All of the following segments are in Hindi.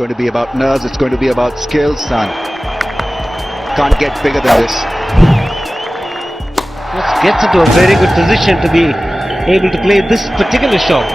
going to be about nerves, it's going to be about skills, son. Can't get bigger than this. Gets into a very good position to be able to play this particular shot.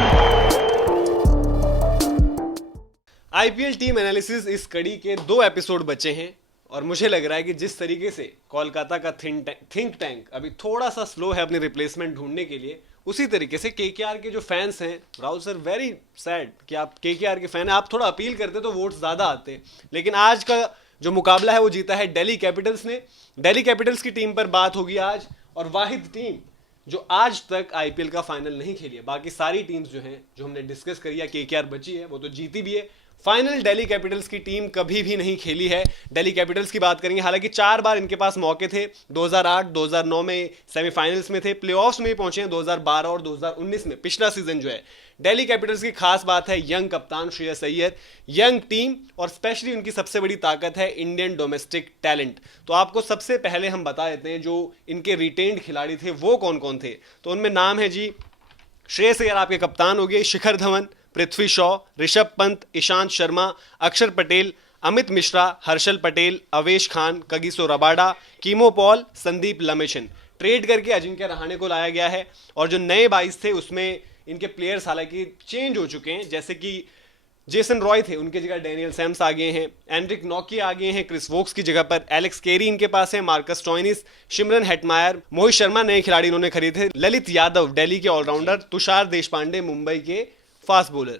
IPL team analysis इस कड़ी के 2 एपिसोड बचे हैं और मुझे लग रहा है कि जिस तरीके से कोलकाता का थिंक टैंक अभी थोड़ा सा स्लो है अपनी रिप्लेसमेंट ढूंढने के लिए, उसी तरीके से केकेआर के जो फैंस हैं, राहुल सर वेरी सैड कि आप केकेआर के फैन हैं, आप थोड़ा अपील करते तो वोट्स ज़्यादा आते। लेकिन आज का जो मुकाबला है वो जीता है दिल्ली कैपिटल्स ने। दिल्ली कैपिटल्स की टीम पर बात होगी आज, और वाहिद टीम जो आज तक आईपीएल का फाइनल नहीं खेली है। बाकी सारी टीम्स जो हैं, जो हमने डिस्कस करी है, केकेआर बची है, वो तो जीती भी है। फाइनल दिल्ली कैपिटल्स की टीम कभी भी नहीं खेली है। दिल्ली कैपिटल्स की बात करेंगे, हालांकि 4 बार इनके पास मौके थे। 2008, 2009 में सेमीफाइनल्स में थे, प्लेऑफ्स में भी पहुंचे हैं 2012 और 2019 में, पिछला सीजन जो है। दिल्ली कैपिटल्स की खास बात है यंग कप्तान श्रेयस अय्यर, यंग टीम, और स्पेशली उनकी सबसे बड़ी ताकत है इंडियन डोमेस्टिक टैलेंट। तो आपको सबसे पहले हम बता देते हैं जो इनके रिटेन्ड खिलाड़ी थे वो कौन कौन थे। तो उनमें नाम है जी, श्रेयस अय्यर आपके कप्तान हो गए, Shikhar Dhawan, Prithvi Shaw, Rishabh Pant, Ishant Sharma, Axar Patel, Amit Mishra, Harshal Patel, Avesh Khan, Kagiso Rabada, Keemo Paul, Sandeep Lamichhane. Trade करके अजिंक्य रहाणे को लाया गया है, और जो नए 22 थे उसमें इनके प्लेयर्स हालांकि चेंज हो चुके हैं, जैसे कि जेसन रॉय थे, उनकी जगह डैनियल सैम्स आ गए हैं, एंड्रिक नॉकी आ गए हैं क्रिस वोक्स की जगह पर, एलेक्स केरी इनके पास है, Marcus Stoinis, Shimron Hetmyer, Mohit Sharma नए खिलाड़ी इन्होंने खरीदे, ललित यादव दिल्ली के ऑलराउंडर, तुषार देशपांडे मुंबई के फास्ट बॉलर।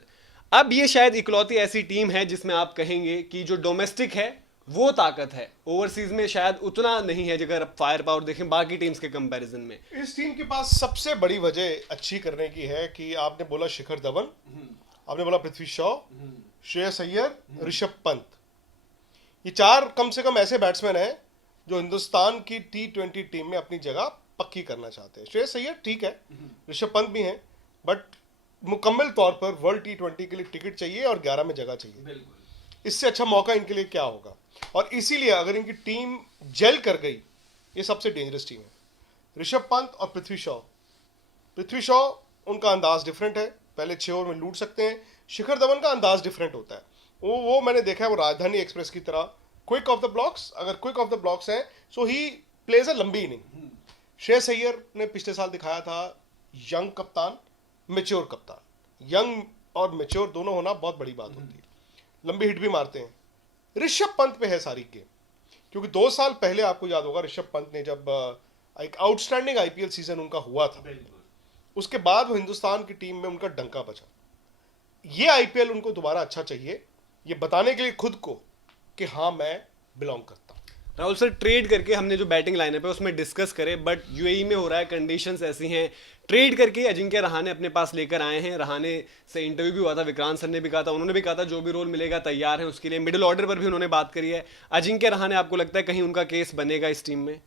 अब ये शायद इकलौती ऐसी टीम है जिसमें आप कहेंगे कि जो डोमेस्टिक है वो ताकत है, ओवरसीज में शायद उतना नहीं है अगर आप फायर पावर देखें बाकी टीम्स के कंपैरिजन में। इस टीम के पास सबसे बड़ी वजह अच्छी करने की है कि आपने बोला शिखर धवन, आपने बोला पृथ्वी शॉ, श्रेयस अय्यर, ऋषभ पंत, ये 4 कम से कम ऐसे बैट्समैन हैं जो हिंदुस्तान की T20 टीम में अपनी जगह पक्की करना चाहते हैं। श्रेयस अय्यर ठीक है, ऋषभ पंत भी हैं, बट मुकम्मल तौर पर वर्ल्ड T20 के लिए टिकट चाहिए और 11 में जगह चाहिए। इससे अच्छा मौका इनके लिए क्या होगा, और इसीलिए अगर इनकी टीम जेल कर गई, ये सबसे डेंजरस टीम है। ऋषभ पंत और पृथ्वी शॉ उनका अंदाज डिफरेंट है, पहले 6 ओवर में लूट सकते हैं। शिखर धवन का अंदाज डिफरेंट होता है, वो मैंने देखा है, वो राजधानी एक्सप्रेस की तरह क्विक ऑफ द ब्लॉक्स, अगर क्विक ऑफ द ब्लॉक्स है सो ही प्लेज अ लंबी इनिंग। श्रेयस अय्यर ने पिछले साल दिखाया था यंग कप्तान, मैच्योर कप्तान। यंग और मैच्योर दोनों होना बहुत बड़ी बात होती है, लंबी हिट भी मारते हैं। ऋषभ पंत पे है सारी गेम, क्योंकि 2 साल पहले आपको याद होगा ऋषभ पंत ने जब एक आउटस्टैंडिंग आईपीएल सीजन उनका हुआ था, उसके बाद वो हिंदुस्तान की टीम में उनका डंका बचा। ये आईपीएल उनको दोबारा अच्छा चाहिए, ये बताने के लिए खुद को कि हाँ मैं बिलोंग करता हूँ। राहुल सर, ट्रेड करके हमने जो बैटिंग लाइनअप है उसमें डिस्कस करे, बट यूएई में हो रहा है, कंडीशंस ऐसी हैं, ट्रेड करके अजिंक्य रहाणे अपने पास लेकर आए हैं। रहाणे से इंटरव्यू भी हुआ था, विक्रांत सर ने भी कहा था, उन्होंने भी कहा था जो भी रोल मिलेगा तैयार है उसके लिए। मिडिल ऑर्डर पर भी उन्होंने बात करी है। अजिंक्य रहाणे, आपको लगता है कहीं उनका केस बनेगा इस टीम में?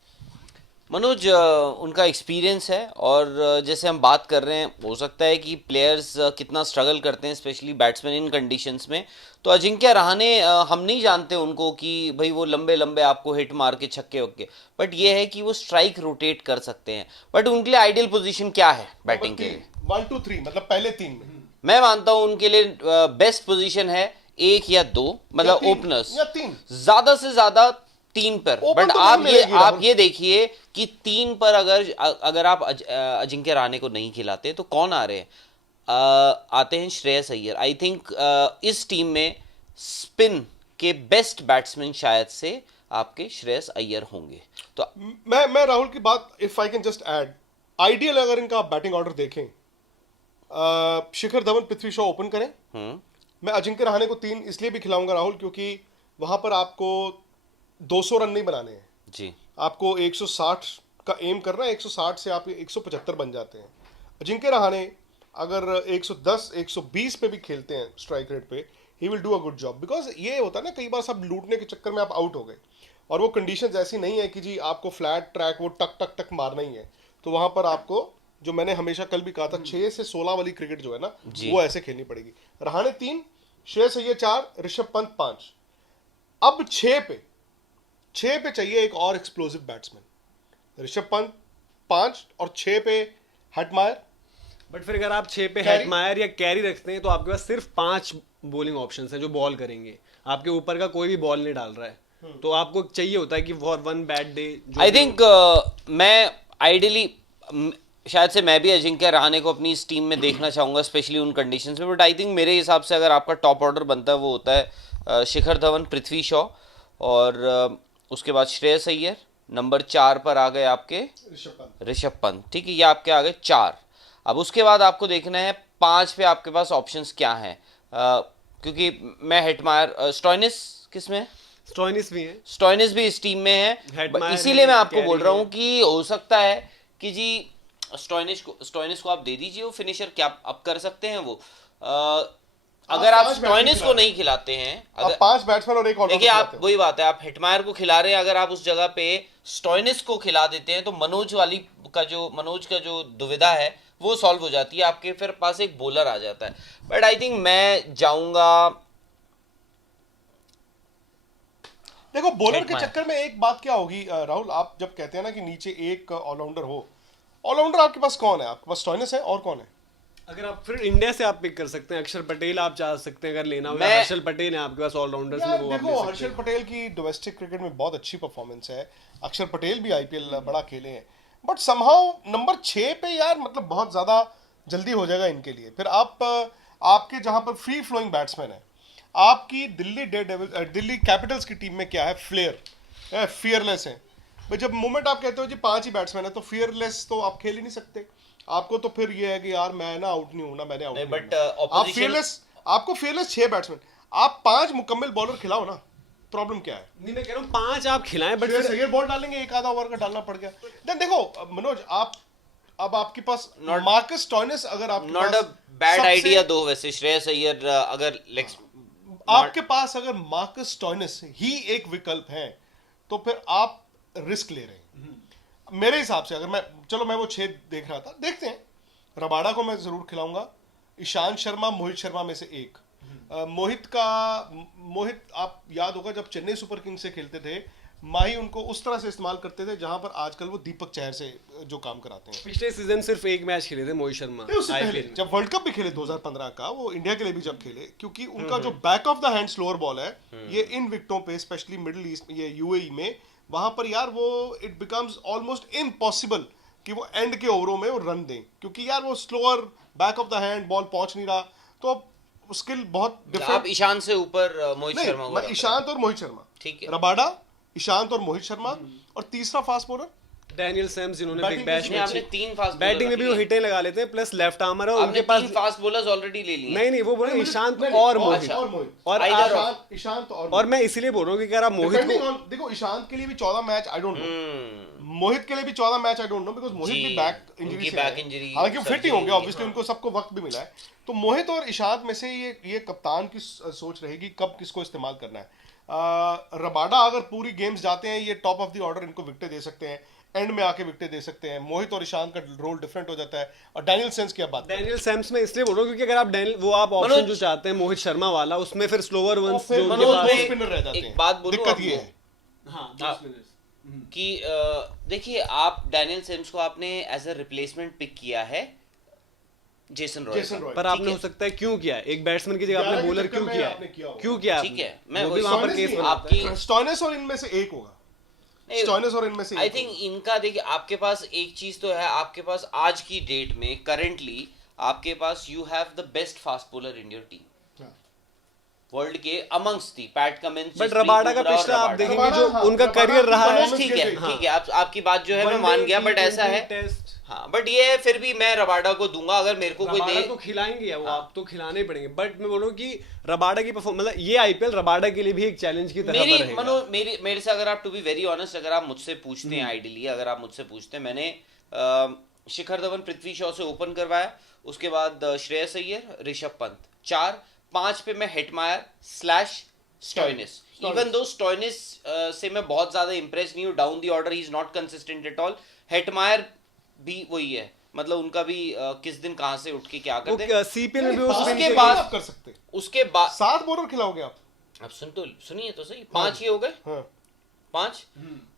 मनोज, उनका एक्सपीरियंस है, और जैसे हम बात कर रहे हैं, हो सकता है कि प्लेयर्स कितना स्ट्रगल करते हैं स्पेशली बैट्समैन इन कंडीशंस में। तो अजिंक्य रहाणे, हम नहीं जानते उनको कि भाई वो लंबे लंबे आपको हिट मार के छक्के वक्के, बट ये है कि वो स्ट्राइक रोटेट कर सकते हैं। बट उनके लिए आइडियल पोजीशन क्या है बैटिंग के लिए? 1 2 3 मतलब पहले 3 में मैं मानता हूं उनके लिए बेस्ट पोजीशन है 1 या 2, मतलब ओपनर्स, या 3, ज्यादा से ज्यादा 3 पर। बट तो आप ये देखिए कि 3 पर अगर आप अजिंक्य रहाणे को नहीं खिलाते तो कौन आ रहे हैं? आते हैं श्रेयस अय्यर। आई थिंक इस टीम में स्पिन के बेस्ट बैट्समैन शायद से आपके श्रेयस अय्यर होंगे। तो मैं राहुल की बात, if I can just add, ideal अगर इनका बैटिंग ऑर्डर देखें, शिखर धवन, पृथ्वी शॉ ओपन करें। मैं अजिंक्य रहाणे को 3 इसलिए भी खिलाऊंगा राहुल, क्योंकि वहां पर आपको 200 रन नहीं बनाने हैं जी, आपको 160 का एम करना है। 160 से आप 175 बन जाते हैं। अजिंक्य रहाणे अगर 110 120 पे भी खेलते हैं स्ट्राइक रेट पे, he will do a good job. Because ये होता है ना, कई बार सब लूटने के चक्कर में आप आउट हो गए, और वो कंडीशंस ऐसी नहीं है कि जी आपको फ्लैट ट्रैक वो टक टक टक मारना ही है। तो वहां पर आपको, जो मैंने हमेशा कल भी कहा था, 6 से 16 वाली क्रिकेट जो है ना, वो ऐसे खेलनी पड़ेगी। रहाणे 3, श्रेयस अय्यर 4, ऋषभ पंत 5। अब 6 पे चाहिए एक और एक्सप्लोसिव बैट्समैन। ऋषभ पंत 5 और 6 पे हेटमायर, बट फिर अगर आप 6 पे कैरी? हेटमायर या कैरी रखते हैं तो आपके पास सिर्फ 5 बॉलिंग ऑप्शंस हैं जो बॉल करेंगे, आपके ऊपर का कोई भी बॉल नहीं डाल रहा है, तो आपको चाहिए होता है कि for one bad day I think मैं आइडियली शायद से मैं भी अजिंक्य रहाणे को अपनी इस टीम में देखना चाहूंगा, स्पेशली उन कंडीशंस में। बट आई थिंक मेरे हिसाब से अगर आपका टॉप ऑर्डर बनता है वो होता है शिखर धवन, पृथ्वी शॉ और उसके बाद श्रेयस अय्यर। नंबर 4 पर आ गए आपके ऋषभ पंत, ठीक है, ये आपके आ गए 4। अब उसके बाद आपको देखना है 5 पे आपके पास ऑप्शंस क्या हैं, क्योंकि मैं हेटमायर स्टॉइनिस किस में है? स्टॉइनिस भी है, स्टॉइनिस भी इस टीम में है, हेटमायर इसीलिए मैं आपको कैरी बोल रहा है। हूँ कि हो सकता है कि जी स्टॉइनिस को आप दे दीजिए, वो फिनिशर क्या आप कर सकते हैं वो अगर आप 5 स्टॉइनिस को बैट्समैन नहीं खिलाते हैं, आप अगर 5 बैट्समैन और एक देखिए ऑलराउंडर आप वही बात है, आप हिटमायर को खिला रहे हैं, अगर आप उस जगह पे स्टॉइनिस को खिला देते हैं तो मनोज का जो दुविधा है वो सॉल्व हो जाती है, आपके फिर पास एक बॉलर आ जाता है। बट आई थिंक मैं जाऊंगा, देखो बॉलर के हेटमायर। चक्कर में एक बात क्या होगी राहुल, आप जब कहते हैं ना कि नीचे एक ऑलराउंडर हो, ऑलराउंडर आपके पास कौन है? आपके पास स्टॉइनिस है और कौन है? अगर आप फिर इंडिया से आप पिक कर सकते हैं, अक्षर पटेल आप चाह सकते हैं अगर लेना हो, मैं- हर्षल पटेल है आपके पास ऑलराउंडर्स में, यार वो आप ले देखो सकते हर्षल हैं। पटेल की डोमेस्टिक क्रिकेट में बहुत अच्छी परफॉर्मेंस है, अक्षर पटेल भी आईपीएल बड़ा खेले हैं, बट समहाउ नंबर 6 पे यार मतलब बहुत ज्यादा जल्दी हो जाएगा इनके लिए। फिर आप आपके जहां पर फ्री फ्लोइंग बैट्समैन है, आपकी दिल्ली कैपिटल्स की टीम में क्या है? फ्लेयर फियरलेस है भाई। जब मोमेंट आप कहते हो जी 5 ही बैट्समैन है तो फियरलेस तो आप खेल ही नहीं सकते। आपको तो फिर ये है कि यार मैं ना आउट नहीं हूं ना मैंने आउट नहीं, नहीं but, होना। आप opposition- फियरलेस, आपको फियरलेस 6 बैट्समैन, आप 5 मुकम्मल बॉलर खिलाओ ना, प्रॉब्लम क्या है? नहीं मैं कह रहा हूँ 5 आप खिलाएं, बट श्रेयस अय्यर बॉल डालेंगे, एक आधा ओवर का डालना पड़ गया। देन देखो मनोज, आप अब आपके पास मार्कस स्टॉइनिस अगर आपके नॉट पास अ बैड सबसे- आइडिया दो वैसे श्रेयस अय्यर अगर आपके पास अगर मार्कस स्टॉइनिस ही एक विकल्प है तो फिर आप रिस्क ले रहे हैं मेरे हिसाब से। अगर मैं वो 6 देख रहा था, देखते हैं। रबाडा को मैं जरूर खिलाऊंगा, ईशांत शर्मा, मोहित शर्मा में से एक। मोहित आप याद होगा जब चेन्नई सुपर किंग्स से खेलते थे, माही उनको उस तरह से इस्तेमाल करते थे जहां पर आजकल वो दीपक चहर से जो काम कराते हैं। पिछले सीजन सिर्फ एक मैच खेले थे मोहित शर्मा नहीं, उससे पहले IPL में। जब वर्ल्ड कप भी खेले 2015 का, वो इंडिया के लिए भी जब खेले, क्योंकि उनका जो back of the hand slower ball है, ये इन विकेटों पे स्पेशली मिडिल ईस्ट, ये यूएई में, वहां पर यार वो इट बिकम्स ऑलमोस्ट इम्पॉसिबल कि वो एंड के ओवरों में वो रन दें, क्योंकि यार वो slower back of the hand ball पहुंच नहीं रहा। तो स्किल बहुत आप डिफरेंट। ईशान से ऊपर मोहित शर्मा नहीं, को मैं रखता ईशांत और मोहित शर्मा, ठीक है। रबाडा, ईशांत और मोहित शर्मा, और तीसरा फास्ट बॉलर डैनियल सैम्स जिन्होंने Batting बिग बैश में नहीं, में आपने अच्छी 3 फास्ट बैटिंग में भी वो हिटें लगा लेते हैं, प्लस लेफ्ट आर्मर है और आपने उनके पास 3 फास्ट बॉलर्स ऑलरेडी ले लिए। नहीं वो बोले ईशांत नहीं, और और मोहित। और मोहित। और Either आप- ईशांत और मैं इसीलिए बोल रहा हूँ कि अगर आप मोहित Depending को on, देखो ईशांत के लिए भी 14 match I don't know, Mohit के लिए भी 14 match I don't know, because Mohit ji, भी बैक उनकी इंजरी से back है। injury, हालांकि वो फिट ही surgery होंगे हुई, ऑब्वियसली, हाँ। उनको सबको वक्त भी मिला है। तो मोहित और ईशांत में से ये कप्तान की सोच रहेगी कब किसको इस्तेमाल करना है। रबाडा अगर पूरी गेम्स जाते हैं, ये टॉप ऑफ द ऑर्डर, इनको विकेटें दे सकते हैं, एंड में आके विकेटें दे सकते हैं। मोहित और ईशांत का रोल डिफरेंट हो जाता है। और डैनियल सेंस की अब बात करें, डैनियल सैम्स में इसलिए बोल रहा हूँ क्योंकि अगर आप आप ऑप्शन मनोज- जो चाहते हैं मोहित शर्मा वाला, उसमें फिर स्लोअर और वंस फिर जो उनके मनोज पास भाई, दो स्पिनर रह जाते एक हैं। बात बोलूं दिक्कत ये आपको? है। हाँ हाँ। 2 स्पिनर्स कि देखिए आप डैनियल सिम्स को आपने एज अ रिप्लेसमेंट पिक किया है जेसन रॉय जेसन रॉय। पर आपने हो सकता है क्यों किया है, एक बैट्समैन की जगह आपने 11 के बॉलर चक्कर क्यों में किया आपने किया है, होगा। क्यों किया ठीक आपने? है, मैं वो भी वही वहाँ पर स्टॉइनिस केस नहीं, बनाता है। आपकी स्टॉइनिस और इनमें से एक होगा। स्टॉइनिस और इनमें से आई एक थिंक होगा। इनका देखिए आपके पास एक चीज तो है, आपके पास आज की डेट में करंटली आपके पास you have the best fast bowler in your team हाँ। वर्ल्ड के amongst the Pat Cummins but Rabada का पिछला आप देखेंगे जो रबाडा, उनका रबाडा करियर की रहा है, performance ठीक है गिर गई। ठीक है, आपकी बात जो है मैं मान गया, बट ऐसा है टेस्ट हाँ, बट ये है फिर भी मैं रबाडा को दूंगा अगर मेरे को कोई रबाडा दे। तो खिलाएंगे वो, आप तो खिलाने पड़ेंगे, बट मैं बोल रहा हूँ कि रबाडा की परफॉर्मेंस, मतलब ये आईपीएल रबाडा के लिए भी एक चैलेंज की तरह मेरी पर रहेगा। मनो मेरे से अगर आप टू बी वेरी ऑनेस्ट अगर आप मुझसे पूछते हैं आइडियली, अगर आप मुझसे पूछते हैं, मैंने शिखर धवन पृथ्वी शॉ से ओपन करवाया, उसके बाद श्रेयस अय्यर, ऋषभ पंत 4, 5 पे मैं Hetmyer / Stoinis. Even though Stoinis से मैं बहुत ज्यादा इंप्रेस नहीं हूँ, down the order he is not consistent at all. Hetmyer भी वही है, मतलब उनका भी किस दिन कहां से उठ के क्या कर दे। वो सीपीएल में भी नहीं, उस पास दिन के के बाद- आप कर सकते हैं। उसके बाद 7 बॉलर खिलाओगे आप? अब सुनिए तो सही, 5 ही हो गए, हाँ। 5।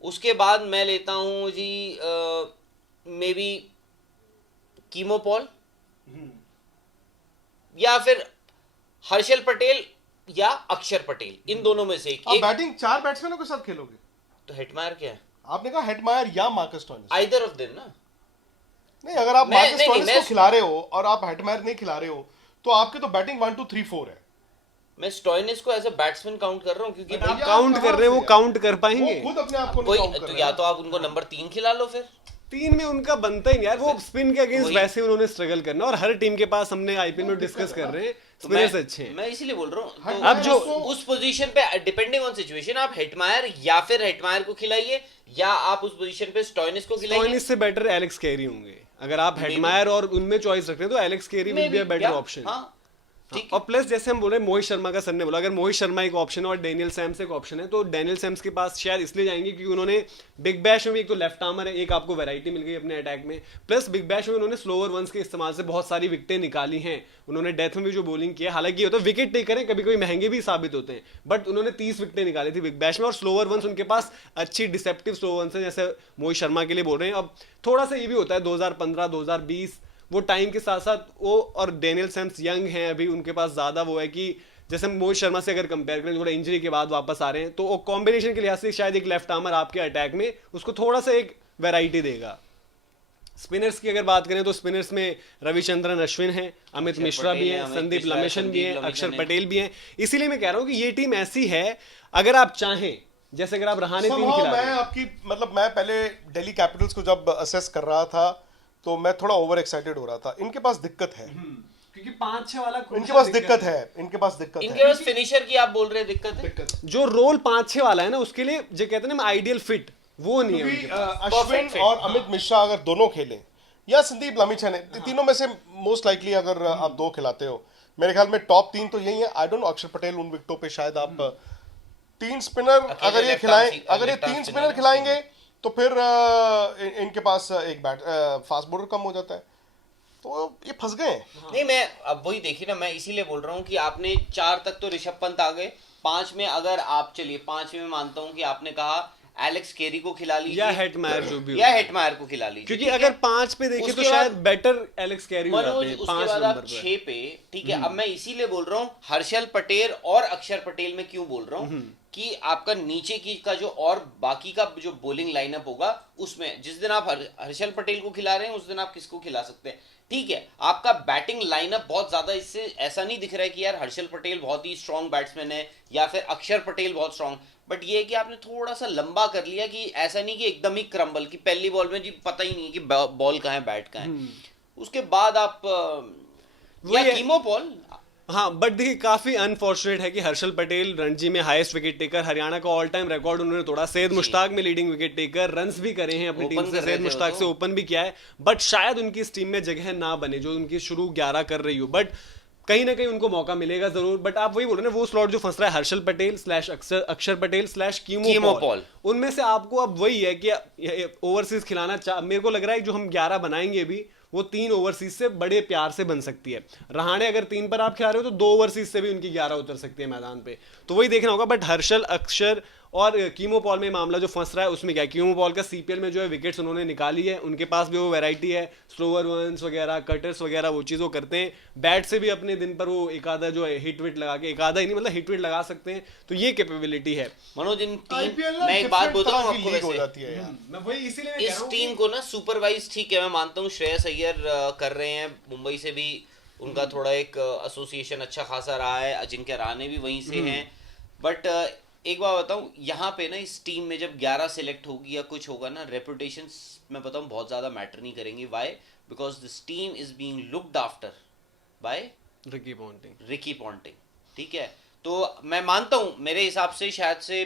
उसके बाद मैं लेता हूँ जी मे बी कीमो पॉल, या फिर हर्षल पटेल या अक्षर पटेल, इन दोनों में से आप एक। बैटिंग 4 बैट्समैनों के साथ खेलोगे? तो हेटमायर क्या है? आपने कहा हेटमायर या Marcus Stoinis. Either of them ना। नहीं, अगर आप मैं- मार्कस नहीं, स्टोइनिस मैं- को खिला रहे हो और आप हेटमायर नहीं खिला रहे हो, तो आपके तो बैटिंग 1 2 3 4 है। मैं स्टोइनिस को एज अ बैट्समैन काउंट कर रहा हूँ, क्योंकि आप यार, काउंट कहाँ कर रहे हैं, वो से काउंट कर वो पाएंगे? खुद अपने आप को कोई नहीं काउंट कर तो रहे या हैं। तो आप उनको नंबर 3 खिला लो फिर। 3 में उनका बनता ही नहीं यार, वो स्पिन के अगेंस्ट वही- वैसे उन्होंने स्ट्रगल करना, और हर टीम के पास हमने आईपीएल में डिस्कस कर रहे हैं तो स्पिनर्स अच्छे हैं। मैं इसीलिए बोल रहा हूँ, तो अब जो- उस पोजीशन पे डिपेंडिंग ऑन सिचुएशन आप हेटमायर या फिर हेटमायर को खिलाइए, या आप उस पोजीशन पे स्टोइनिस को खिलाइए। स्टोइनिस से बेटर एलेक्स कैरी होंगे। अगर आप हेडमायर और उनमें चॉइस रखते हैं तो Alex Carey will be a better option. हाँ, ठीक और प्लस जैसे हम बोल रहे हैं मोहित शर्मा का, सर ने बोला अगर मोहित शर्मा एक ऑप्शन है और डेनियल सैम्स एक ऑप्शन है, तो डेनियल सैम्स के पास शायद इसलिए जाएंगे क्योंकि उन्होंने बिग बैश में भी एक तो लेफ्ट आर्मर है, एक आपको वैरायटी मिल गई अपने अटैक में, प्लस बिग बैश में उन्होंने स्लोअर वंस के इस्तेमाल से बहुत सारी विकेटें निकाली हैं। उन्होंने डेथ में भी जो बॉलिंग किया, हालांकि ये होता है विकेट टेकर है, कभी कभी महंगे भी साबित होते हैं, बट उन्होंने 30 विकेटें निकाली थी बिग बैश में, और स्लोअर वंस उनके पास अच्छी डिसेप्टिव स्लोअर वंस है, जैसे मोहित शर्मा के लिए बोल रहे हैं। अब थोड़ा सा ये भी होता है 2015 2020 वो टाइम के साथ साथ वो, और डेनियल सैम्स यंग हैं अभी, उनके पास ज़्यादा वो है कि जैसे हम मोहित शर्मा से अगर कंपेयर करें, थोड़ा इंजरी के बाद वापस आ रहे हैं, तो वो कॉम्बिनेशन के लिहाज से शायद एक लेफ्ट आर्मर आपके अटैक में उसको थोड़ा सा एक वैरायटी देगा। स्पिनर्स की अगर बात करें तो स्पिनर्स में रविचंद्रन अश्विन है, अमित अक्षर मिश्रा भी पटेल है, है, अमित संदीप मिश्रा है, लमेशन भी संदीप है, अक्षर लमेशन है। पटेल भी हैं। इसीलिए मैं कह रहा हूँ कि ये टीम ऐसी है, अगर आप चाहें, जैसे अगर आप रहाने 3 Somehow खिला रहे मैं हैं, आपकी मतलब मैं पहले दिल्ली कैपिटल्स को जब असेस कर रहा था तो मैं थोड़ा ओवर एक्साइटेड हो रहा था। इनके पास दिक्कत है, क्योंकि 5-6 वाला इनके पास दिक्कत है, इनके पास दिक्कत इनके है। पास फिनिशर की आप बोल रहे हैं दिक्कत है। जो रोल 5-6 वाला है ना, उसके लिए जो कहते हैं ना आइडियल फिट, वो नहीं है क्योंकि उनके पास। Ashwin Perfect fit। और अमित मिश्रा अगर दोनों खेलें, या संदीप लमिछन है, तीनों में से मोस्ट लाइकली अगर आप 2 खिलाते हो, मेरे ख्याल में टॉप 3 तो यही है। आई डोंट नो अक्षर पटेल उन विकेटों पे शायद आप 3 स्पिनर अकेले अगर ये left खिलाएं, arm अगर ये left arm 3 spinner स्पिनर है। खिलाएंगे तो फिर इनके पास एक फास्ट बॉलर कम हो जाता है, तो ये फंस गए हैं। नहीं, मैं अब वही देखिए ना, मैं इसीलिए बोल रहा हूँ कि आपने 4 तक तो ऋषभ पंत आ गए, 5 में अगर आप चलिए 5 में मैं मानता हूँ कि आपने कहा एलेक्स केरी को खिला लीजिए या हेटमायर जो भी या हो। हेटमायर को खिला लीजिए, क्योंकि ठीक अगर है? 5 पे देखें तो उसके शायद बाद बेटर एलेक्स कैरी हो जाते मनोज, हैं उसके 5 बाद नंबर आप पे। 6 पे, ठीक है। अब मैं इसीलिए बोल रहा हूँ हर्षल पटेल और अक्षर पटेल में क्यों बोल रहा हूँ कि आपका नीचे की का जो और बाकी का जो बॉलिंग लाइनअप होगा, उसमें जिस दिन आप हर्षल पटेल को खिला रहे हैं उस दिन आप किसको खिला सकते हैं, ठीक है। आपका बैटिंग लाइनअप बहुत ज्यादा, इससे ऐसा नहीं दिख रहा है कि यार हर्षल पटेल बहुत ही स्ट्रांग बैट्समैन है या फिर अक्षर पटेल बहुत स्ट्रांग, बट ये है कि आपने थोड़ा सा लंबा कर लिया, कि ऐसा नहीं कि एकदम ही क्रम्बल, कि पहली बॉल में जी पता ही नहीं है कि बॉल कहाँ है बैट कहाँ है, उसके बाद आप या है। Chemo ball. हाँ, बट देखिए काफी अनफॉर्चुनेट है कि हर्षल पटेल रणजी में हाईएस्ट विकेट टेकर, हरियाणा का ऑल टाइम रिकॉर्ड उन्होंने तोड़ा, सैयद मुश्ताक में लीडिंग विकेट टेकर, रन्स भी करे हैं अपनी Open टीम से, कर रहे सैयद थे मुश्ताक वो से तो। ओपन भी किया है, बट शायद उनकी इस टीम में जगह ना बने जो उनकी शुरू 11 कर रही हो, बट कहीं ना कहीं उनको मौका मिलेगा जरूर। बट आप वही बोल रहे हैं, वो स्लॉट जो फंस रहा है हर्षल पटेल / अक्षर Patel / chemo Keemo Paul, Paul. उनमें से आपको अब वही है कि ओवरसीज खिलाना मेरे को लग रहा है जो हम 11 बनाएंगे भी, वो 3 ओवरसीज से बड़े प्यार से बन सकती है। रहाणे अगर 3 पर आप खिला रहे हो तो 2 ओवरसीज से भी उनकी 11 उतर सकती है मैदान पे, तो वही देखना होगा। बट हर्षल, अक्षर और कीमो पॉल में मामला जो फंस रहा है उसमें क्या है, कीमो पॉल का सीपीएल में जो है विकेट्स उन्होंने निकाली है, उनके पास भी वो वैरायटी है, स्लोअर वंस वगैरह, कटर्स वगैरह, वो चीज़ वो करते हैं, बैट से भी अपने दिन पर वो एक आधा जो है हिट विट लगा के, एक आधा ही नहीं मतलब हिट विट लगा सकते हैं, तो ये कैपेबिलिटी है। मनोज, इन टीम IPL ना मैं एक बात different बताऊं तरह की आपको, लीग हो वैसे जाती है यार। मैं वही इसीलिए मैं कह इस रहा हूं टीम कि- को ना सुपरवाइज, ठीक है, मैं मानता हूँ श्रेयस अय्यर कर रहे हैं, मुंबई से भी उनका थोड़ा एक एसोसिएशन अच्छा खासा रहा है, अजिंक्य रहाणे भी वहीं से हैं, बट एक बात बताऊं, यहाँ पे ना इस टीम में जब 11 सिलेक्ट होगी या कुछ होगा ना, रेपुटेशन मैं बताऊं बहुत ज्यादा मैटर नहीं करेंगी। Why? Because this team is being looked after by Ricky Ponting. Ricky Ponting, ठीक है। तो मैं मानता हूं, मेरे हिसाब से शायद से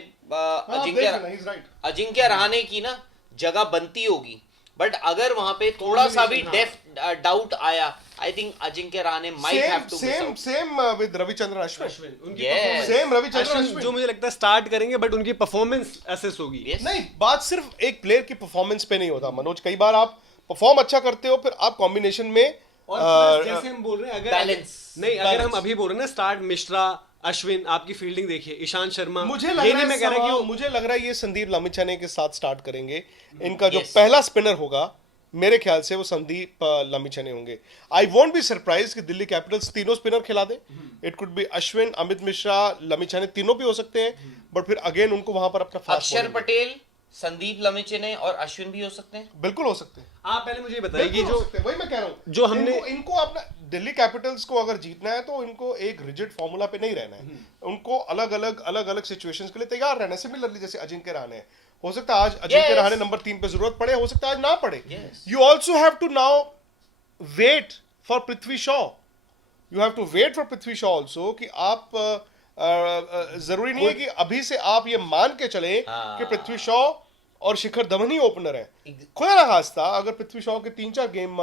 अजिंक्य रहाणे की ना जगह बनती होगी, बट अगर वहां पे थोड़ा सा भी डाउट आया, I think Ajinkya Rahane might have to miss out. Same with Ravichandran Ashwin, उनकी Yes. performance- same Ravichandran Ashwin Ashwin. जो मुझे लगता है स्टार्ट करेंगे, बट उनकी परफॉर्मेंस असेस होगी। Yes. नहीं, बात सिर्फ एक प्लेयर की परफॉर्मेंस पे नहीं होता मनोज, कई बार आप परफॉर्म अच्छा करते हो, फिर आप कॉम्बिनेशन में और plus जैसे हम बोल रहे हैं, अगर Balance. नहीं, अगर हम Balance. अभी बोल रहे हैं ना, स्टार्ट मिश्रा, अश्विन, आपकी फील्डिंग देखिए, ईशांत शर्मा, मुझे ये लग नहीं रहा मैं कह रहा कि है वो मुझे लग रहा है ये संदीप लमिछाने के साथ स्टार्ट करेंगे। इनका जो Yes. पहला स्पिनर होगा मेरे ख्याल से वो संदीप लमिछने होंगे। आई वोंट बी सरप्राइज कि दिल्ली कैपिटल्स तीनों स्पिनर खिला दे। It could be Ashwin, Amit Mishra, Lamichhane, तीनों भी हो सकते हैं, बट फिर अगेन उनको वहां पर अपना फास्ट अक्षर पटेल, संदीप लमिछने और अश्विन भी हो सकते हैं। बिल्कुल हो सकते हैं। आप पहले मुझे ये बताइए कि बिल्कुल जो हो सकते हैं, वही मैं कह रहा हूँ। जो हमने इनको अपना दिल्ली कैपिटल्स को अगर जीतना है तो इनको एक रिजिड फॉर्मूला पे नहीं रहना है, उनको अलग अलग सिचुएशंस के लिए तैयार रहना है। सिमिलरली जैसे अजिंक्य रहाणे है, हो सकता है आज अजिंक्य रहाणे नंबर 3 पे जरूरत पड़े, हो सकता है आज ना पड़े। You also have to now wait for Prithvi Shaw, you have to wait for Prithvi Shaw also कि आप जरूरी नहीं है कि अभी से आप ये मान के चले कि पृथ्वी शॉ और शिखर धवन ही ओपनर है। खुदा ना खास्ता अगर पृथ्वी शॉ के 3-4 गेम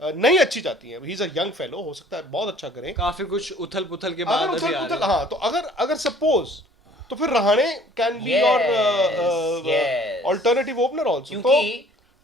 नहीं अच्छी जाती है, he is a young fellow, हो सकता है बहुत अच्छा करें। काफी कुछ उथल पुथल के बाद अभी आ रहे हैं। हाँ, तो अगर सपोज तो फिर Rahane can be your alternative opener also. तो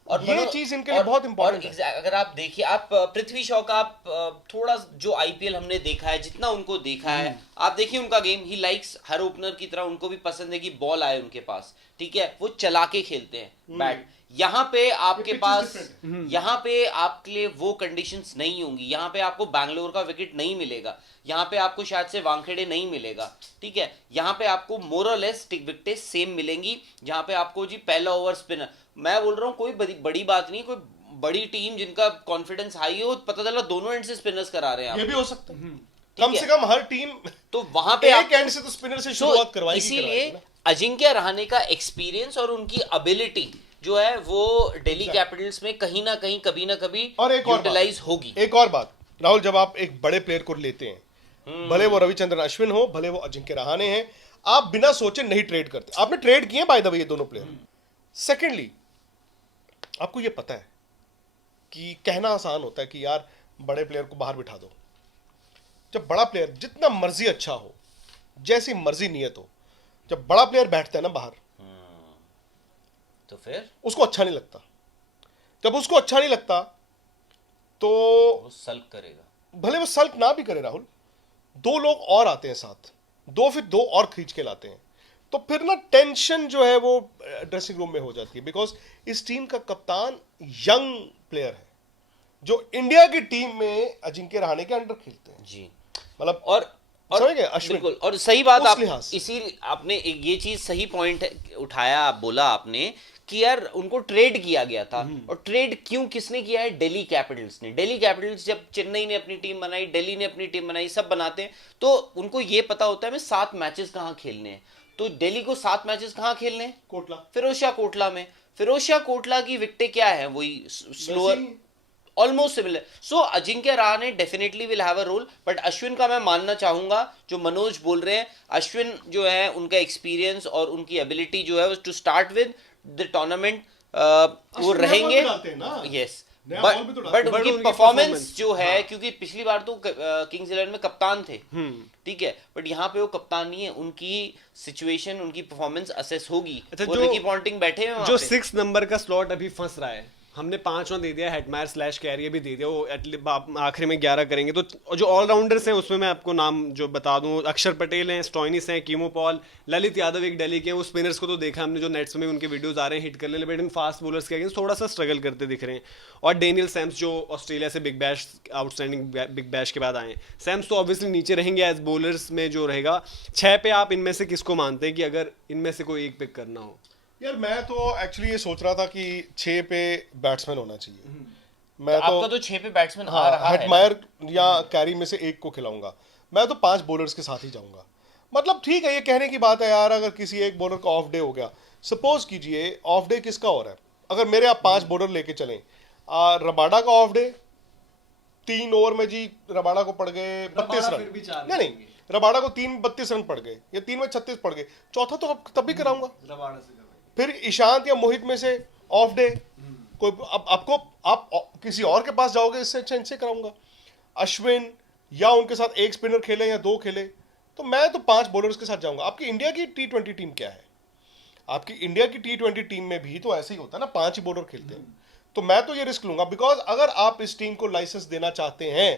और ये चीज इनके लिए बहुत इंपॉर्टेंट है। अगर आप देखिए, आप पृथ्वी शॉ का आप थोड़ा जो आईपीएल हमने देखा है, जितना उनको देखा है, आप देखिए उनका game, he likes her opener की तरह, उनको भी पसंद है कि बॉल आए उनके पास, ठीक है, वो चला के खेलते हैं बैट। यहाँ पे आपके पास, यहाँ पे आपके लिए वो कंडीशंस नहीं होंगी। यहाँ पे आपको बैंगलोर का विकेट नहीं मिलेगा, यहाँ पे आपको शायद से वानखेड़े नहीं मिलेगा, ठीक है। यहाँ पे आपको मोर और लेस विकेटें सेम मिलेंगी, जहाँ पे आपको जी पहला ओवर स्पिनर, मैं बोल रहा हूँ कोई बड़ी बात नहीं, कोई बड़ी टीम जिनका कॉन्फिडेंस हाई हो, पता चला दोनों एंड से स्पिनर्स करा रहे हैं, ये भी हो सकता है। कम से कम हर टीम तो वहां पे एक एंड से तो स्पिनर से शुरुआत करवाएगी। इसीलिए अजिंक्य रहाणे का एक्सपीरियंस और उनकी एबिलिटी जो है वो दिल्ली कैपिटल्स में कहीं ना कहीं कभी ना कभी यूटिलाइज होगी। एक और बात राहुल, जब आप एक बड़े प्लेयर को लेते हैं, भले वो रविचंद्रन अश्विन हो, भले वो अजिंक्य रहाणे हैं, आप बिना सोचे नहीं ट्रेड करते। आपने ट्रेड किए बाय द वे ये दोनों प्लेयर। सेकेंडली, आपको ये पता है कि कहना आसान होता है कि यार बड़े प्लेयर को बाहर बिठा दो। जब बड़ा प्लेयर जितना मर्जी अच्छा हो, जैसी मर्जी नियत हो, जब बड़ा प्लेयर बैठता है ना बाहर, तो फिर उसको अच्छा नहीं लगता। जब उसको अच्छा नहीं लगता तो वो सल्क करेगा, भले वो सल्क ना भी करे राहुल, 2 लोग और आते हैं साथ, फिर 2 और खींच के लाते हैं, तो फिर ना टेंशन जो है वो ड्रेसिंग रूम में हो जाती है। बिकॉज इस टीम का कप्तान यंग प्लेयर है, जो इंडिया की टीम में अजिंक्य रहाणे के अंडर खेलते हैं जी, मतलब और बिल्कुल, और सही बात आप इसी आपने ये चीज सही पॉइंट उठाया, आप बोला आपने कि यार उनको ट्रेड किया गया था, और ट्रेड क्यों किसने किया है? दिल्ली कैपिटल्स ने। दिल्ली कैपिटल्स जब चेन्नई ने अपनी टीम बनाई, दिल्ली ने अपनी टीम बनाई, सब बनाते हैं, तो उनको ये पता होता है हमें 7 मैचेस कहाँ खेलने हैं। तो दिल्ली को 7 मैचेस कहाँ खेलने हैं? कोटला, फिरोजशाह कोटला में। फिरोजशाह कोटला की विकेटें क्या है? वही slower, almost similar. So Ajinkya Rahane definitely will have a role, but Ashwin का मैं मानना चाहूंगा, जो मनोज बोल रहे हैं, अश्विन जो है उनका एक्सपीरियंस और उनकी एबिलिटी जो है to start with the tournament वो रहेंगे। यस, बट उनकी परफॉर्मेंस जो है, क्योंकि पिछली बार तो किंग्स 11 में कप्तान थे, ठीक है, बट यहाँ पे वो कप्तान नहीं है, उनकी सिचुएशन, उनकी परफॉर्मेंस असेस होगी। वो रिकी पॉन्टिंग बैठे हैं जो 6 नंबर का स्लॉट अभी फंस रहा है, हमने 5वां दे दिया, हेटमायर / कैरियर भी दे दिया, वो आखिरी में 11 करेंगे। तो जो ऑलराउंडर्स हैं उसमें मैं आपको नाम जो बता दूं, अक्षर पटेल हैं, स्टॉइनिस हैं, कीमो पॉल, ललित यादव एक दिल्ली के हैं। वो स्पिनर्स को तो देखा हमने, जो नेट्स में उनके वीडियोस आ रहे हैं हिट करने लगे, बट इन फास्ट बॉलर्स के अगेंस्ट थोड़ा सा स्ट्रगल करते दिख रहे हैं। और डेनियल सैम्स जो ऑस्ट्रेलिया से big bash, outstanding big bash के बाद आए हैं, सैम्स तो ऑब्वियसली नीचे रहेंगे एज बॉलर्स में जो रहेगा। 6 पे आप इनमें से किसको मानते हैं कि अगर इनमें से कोई एक पिक करना हो? यार मैं तो एक्चुअली ये सोच रहा था कि 6 पे बैट्समैन होना चाहिए। मैं तो आपका तो 6 पे बैट्समैन आ रहा है, हेटमायर या कैरी में से एक को खिलाऊंगा। मैं तो 5 बॉलर्स के साथ ही जाऊंगा। मतलब ठीक है, ये कहने की बात है यार, अगर किसी एक बॉलर का ऑफ डे हो गया, सपोज कीजिए ऑफ डे किसका हो रहा है, अगर मेरे आप 5 बॉलर लेके चलें, रबाडा का ऑफ डे, 3 ओवर में जी रबाडा को पड़ गए 32 रन, नहीं रबाडा को 32 रन पड़ गए, या 3 में 36 पड़ गए, चौथा तो तब भी कराऊंगा। फिर ईशांत या मोहित में से ऑफ डे कोई, अब आपको आप किसी और के पास जाओगे, इससे अच्छा इनसे कराऊंगा। अश्विन या उनके साथ एक स्पिनर खेले या 2 खेले, तो मैं तो 5 बॉलर्स के साथ जाऊंगा। आपकी इंडिया की T20 टीम क्या है? आपकी इंडिया की T20 टीम में भी तो ऐसे ही होता है ना, 5 ही बॉलर खेलते हैं। तो मैं तो ये रिस्क लूंगा, बिकॉज अगर आप इस टीम को लाइसेंस देना चाहते हैं,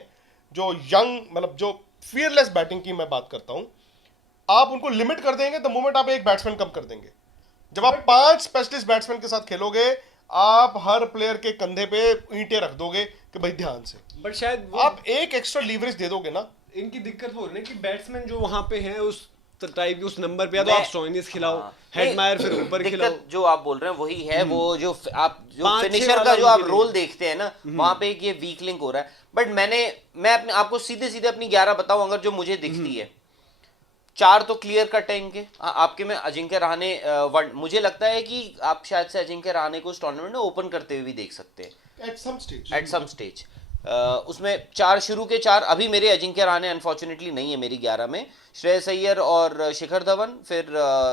जो यंग, मतलब जो फियरलेस बैटिंग की मैं बात करता हूं, आप उनको लिमिट कर देंगे द मोमेंट आप एक बैट्समैन कम कर देंगे। जब आप 5 स्पेशलिस्ट बैट्समैन के साथ खेलोगे, आप हर प्लेयर के कंधे पे ईंटें रख दोगे कि भाई ध्यान से, बट शायद वो आप एक एक्स्ट्रा लीवरेज दे दोगे ना। इनकी दिक्कत वो है ना कि बैट्समैन जो वहां पे हैं उस टाइप के उस नंबर पे, या तो आप स्टोइनिस खिलाओ, हेडमायर फिर ऊपर खिलाओ। दिक्कत जो आप बोल रहे हैं वही है, वो जो आप जो 5-6 फिनिशर वाला का जो आप इनके रोल देखते हैं ना, वहां पे एक ये वीक लिंक हो रहा है। बट मैं अपने आपको सीधे सीधे अपनी 11 बताऊं अगर जो मुझे दिखती है, 4 तो क्लियर कट है इनके। आपके में अजिंक्य रहाणे मुझे लगता है कि आप शायद से अजिंक्य रहाणे को इस टूर्नामेंट में ओपन करते हुए भी देख सकते हैं at some stage. At some stage. उसमें 4 शुरू के 4 अभी मेरे अजिंक्य रहाणे अनफॉर्चुनेटली नहीं है मेरी 11 में। श्रेयस अय्यर और शिखर धवन, फिर